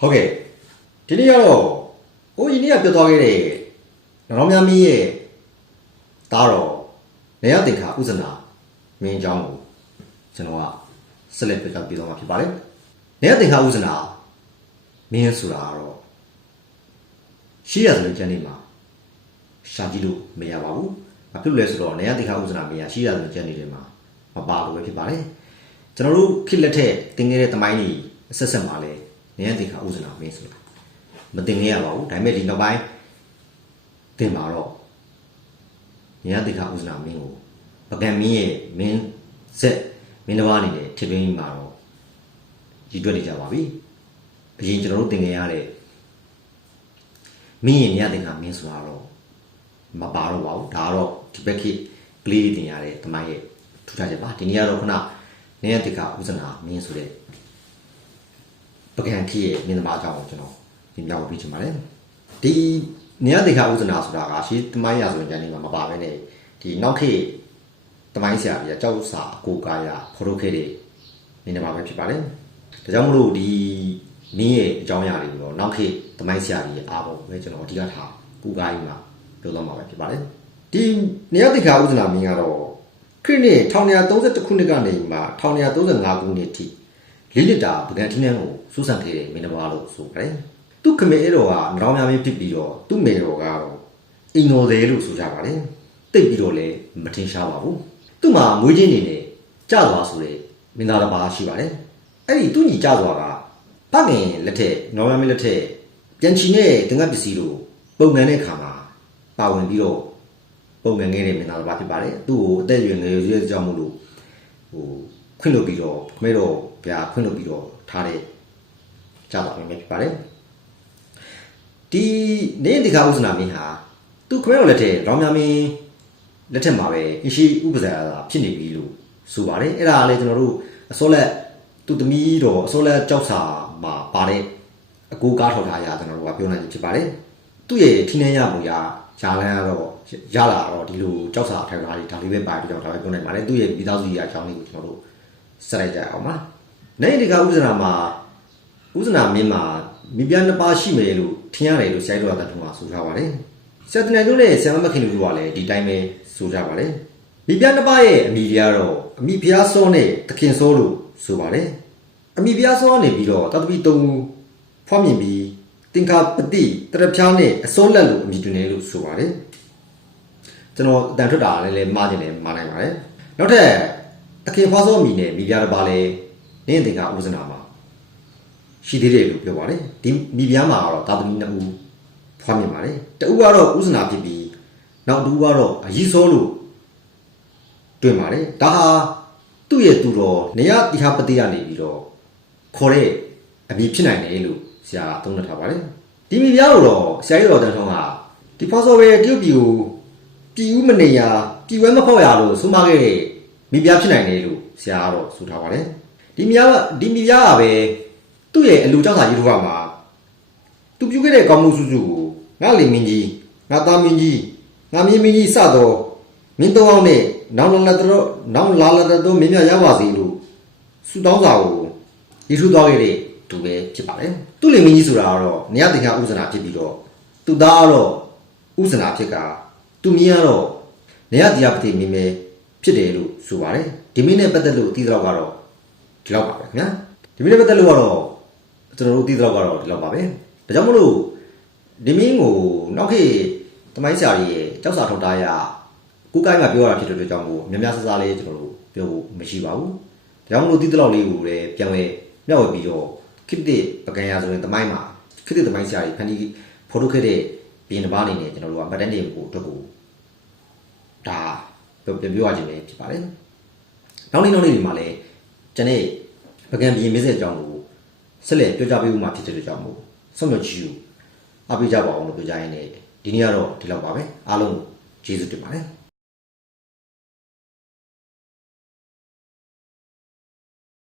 ဟုတ်ကဲ့ဒီနေ့ကတော့ဟိုဒီနေ့ကပြောသွားခဲ့တဲ့နောင်များမင်းရဲ့သားတော်နေရတင်ခါဥဇနာမင်းအကြောင်းကိုကျွန်တော်ကဆက်လက်ပြသပြသွားမှာဖြစ်ပါတယ်နေရတင်ခါဥဇနာမင်းဆိုတာကတော့ရှိရသလိုကျန်နေမှာရှာကြည့်လို့မရပါဘူးဘာဖြစ်လို့လဲဆိုတော့နေရတင်ခါဥဇနာမင်းကရှိရသလိုကျန်နေတယ်မှာမပါလို့ပဲဖြစ်ပါတယ်ကျွန်တော်တို့ခေတ်လက်ထက်တင်ခဲ့တဲ့တမိုင်းကြီးအဆက်ဆက်မှာလဲ နေရတင်ခါဥဇနာမင်းဆိုတာမတင်ခဲ့ရပါဘူးဒါပေမဲ့ဒီနောက်ပိုင်းတင်มาတော့ညတိခဥစ္စာမင်းကိုပကံမင်းရဲ့မင်းဆက်မင်းတစ်ပါးအနေနဲ့ထစ်သွင်းမှာတော့ကြီးတွက်နေကြပါပြီအရင်ကျွန်တော်တို့တင်ခဲ့ရတဲ့မင်းရဲ့ညတိခမင်းဆိုတာတော့မပါတော့ပါဘူးဒါကတော့ဒီဘက်ခေတ်ကလေးတင်ရတဲ့တမိုင်းရဲ့ထူးခြားချက်ပါဒီနေ့ကတော့ခုနညတိခဥစ္စာမင်းဆိုတဲ့ ပကံခီရဲ့မြင်သမားအကြောင်းကိုကျွန်တော်ဒီမြောက်ပြီးချင်ပါတယ်ဒီနေရတေခဥဇနာဆိုတာကရှေးတမိုင်းရဆိုရင်ကျန်နေမှာမပါဘဲနဲ့ဒီနောက်ခေတ်တမိုင်းဆရာကြီးကကြောက်စာအကိုကာရဖော်ထုတ်ခဲ့တဲ့မြင်သမားပဲဖြစ်ပါတယ်ဒါကြောင့်မလို့ဒီနင်းရဲ့အကြောင်းအရာတွေကိုတော့နောက်ခေတ်တမိုင်းဆရာကြီးရဲ့အားပေါ်ပဲကျွန်တော်အဓိကထားကူကားကြီးမှာပြောသွားမှာပဲဖြစ်ပါတယ်ဒီနေရတေခဥဇနာမင်းကတော့ခရစ်နှစ်1931ခုနှစ်ကနေမှ1935ခုနှစ်ထိ လေးလီတာပကံထင်းနှန်းကိုစူးစမ်းခဲ့တဲ့မင်းတစ်ပါးလို့ဆိုပါတယ်။သူ့ခမေအဲ့တော်ကမတော်များမင်းဖြစ်ပြီးတော့သူ့မေတော်ကတော့အင်တော်သေးလို့ဆိုကြပါတယ်။တိတ်ပြီးတော့လည်းမထင်ရှားပါဘူး။သူ့မှာမွေးချင်းနေနဲ့ကြသွားဆိုတဲ့မင်းသားတစ်ပါးရှိပါတယ်။အဲ့ဒီသူ့ညီကြသွားကဖခင်လက်ထက်နော်များမင်းလက်ထက်ပြန်ချီနဲ့တင်ငတ်ပစ္စည်းတို့ပုံမှန်တဲ့ခါမှာပါဝင်ပြီးတော့ပုံမှန်ခဲ့တဲ့မင်းသားတစ်ပါးဖြစ်ပါတယ်။သူ့ကိုအသက်အရွယ်ငယ်ရွယ်ကြောင့်မို့လို့ဟိုခွင့်လုပ်ပြီးတော့ခမဲတော့ ဗျာခွင့်လုပ်ပြီးတော့ထားတဲ့ကြပါမယ်ဖြစ်ပါတယ်ဒီနေဒီခါဥစ္စာမင်းဟာသူခမဲတော်လက်ထက်ရောင်မြမင်းလက်ထက်မှာပဲအရှိဥပဇာသာဖြစ်နေပြီလို့ဆိုပါတယ်အဲ့ဒါလည်းကျွန်တော်တို့အစောလက်သူသမီးတော်အစောလက်ကြောက်စာမှာပါတဲ့အကူကားထောက်ထားရကျွန်တော်တို့ကပြောနိုင်ဖြစ်ပါတယ်သူ့ရဲ့ထိနှဲရပုံရရှားလန်းကတော့ရလာတော့ဒီလိုကြောက်စာအထိုင်သားတွေဒါလေးပဲပါတယ်ကြောင့်ဒါပဲပြောနိုင်ပါတယ်သူ့ရဲ့မိသားစုကြီးအကြောင်းလေးကိုကျွန်တော်တို့ဆက်လိုက်ကြအောင်ပါ နိုင်ဒီကဥစ္စာမှာဥစ္စာမင်းမှာမိဖုရားနှစ်ပါးရှိမယ်လို့ထင်ရတယ်လို့ဆရာတော်ကတထုံးကဆိုထားပါတယ်ဆရာတန်တို့နဲ့ဆရာမခင်တို့ကလည်းဒီတိုင်းပဲဆိုထားပါတယ်မိဖုရားနှစ်ပါးရဲ့အမိတွေကတော့အမိဖုရားစောနဲ့သခင်စောလို့ဆိုပါတယ်အမိဖုရားစောကနေပြီးတော့တတပိတုံဖွားမြင်ပြီးတင်္ခါပတိတရဖျားနဲ့အစိုးလက်လို့အမိတွင်တယ်လို့ဆိုပါတယ်ကျွန်တော်အတန်ထွက်တာလည်းလည်းမှားနေတယ်မှားနိုင်ပါတယ်နောက်ထပ်သခင်ဖွားစောအမိနဲ့မိဖုရားတစ်ပါးလည်း နင်းတင်္ခါဥဇနာမှာရှိသေးတယ်လို့ပြောပါတယ်ဒီမိဖုရားမှာကတော့သာသမီနှစ်ဦးဖွားမြင်ပါတယ်တဦးကတော့ဥဇနာဖြစ်ပြီးနောက်တစ်ဦးကတော့အယိစောလို့တွေ့ပါတယ်ဒါဟာသူ့ရဲ့သူတော်နေရတိဟပတိကနေပြီးတော့ခေါ်တဲ့အမည်ဖြစ်နိုင်တယ်လို့ဆရာကသုံးသပ်ထားပါတယ်ဒီမိဖုရားကိုတော့ဆရာကြီးတော်တန်ထုံးကဒီဖော်စော်ဝဲတရုတ်ပြည်ကိုပြည်ဦးမနေရပြည်ဝဲမဖောက်ရလို့ဆုံးမခဲ့တဲ့မိဖုရားဖြစ်နိုင်တယ်လို့ဆရာကတော့ဆိုထားပါတယ် ဒီမိဖုရားကဒီမိဖုရားကပဲသူ့ရဲ့အလူကြောက်စာရေးထုတ်မှာသူပြုခဲ့တဲ့ကောင်းမှုစုစုကိုငါလင်မင်းကြီးငါသားမင်းကြီးငါမင်းမင်းကြီးစတော့မင်းတောင်းနဲ့နောင်လာတော့နောင်လာလာတော့မင်းများရပါစေလို့ဆူတောင်းစာကိုရည်ထူးသွားခဲ့တဲ့သူပဲဖြစ်ပါတယ်သူ့လင်မင်းကြီးဆိုတာကတော့နေရတင်ကဥဇနာဖြစ်ပြီးတော့သူသားကတော့ဥဇနာဖြစ်ကသူမင်းကတော့နေရတရားပတိမင်းပဲဖြစ်တယ်လို့ဆိုပါတယ်ဒီမင်းနဲ့ပတ်သက်လို့အသီးတော့ကတော့ ဒီလောက်ပါပဲခင်ဗျာဒီမင်းနဲ့ပတ်သက်လို့ကတော့ကျွန်တော်တို့အသီးတော့ကတော့ဒီလောက်ပါပဲဒါကြောင့်မလို့ဒီမင်းကိုနောက်ခေတ်တမိုင်းဆရာကြီးရဲ့ကြောက်စာထုတ်တာရကိုကိုင်းကပြောရတာဖြစ်တဲ့အတွက်ကြောင့်မို့များများဆဆလေးကျွန်တော်တို့ပြောဖို့မရှိပါဘူး။ဒါကြောင့်မလို့တိတလောက်လေးကိုလည်းပြန်လဲမျှဝေပြီးတော့ခိတ္တိပကံရဆိုရင်တမိုင်းမှာခိတ္တိတမိုင်းဆရာကြီးဖန်တီးဖော်ထုတ်ခဲ့တဲ့ဘင်းတစ်ပါးအနေနဲ့ကျွန်တော်တို့ကမတန်းတင်ကိုအတွက်ကိုဒါပြန်ပြောရခြင်းပဲဖြစ်ပါတယ်။နောက်နေ့နောက်နေ့ဒီမှာလည်း ကျွန်တော်ပကံဘင်းမင်းဆက်အကြောင်းကိုဆက်လက်ပြောကြပေးဦးမှာဖြစ်တဲ့အတွက်ကြောင့်မို့ဆုံးမချီကိုအားပေးကြပါအောင်လို့ပြောကြရင်းနဲ့ဒီနေ့ကတော့ဒီလောက်ပါပဲအားလုံးကျေးဇူးတင်ပါတယ်။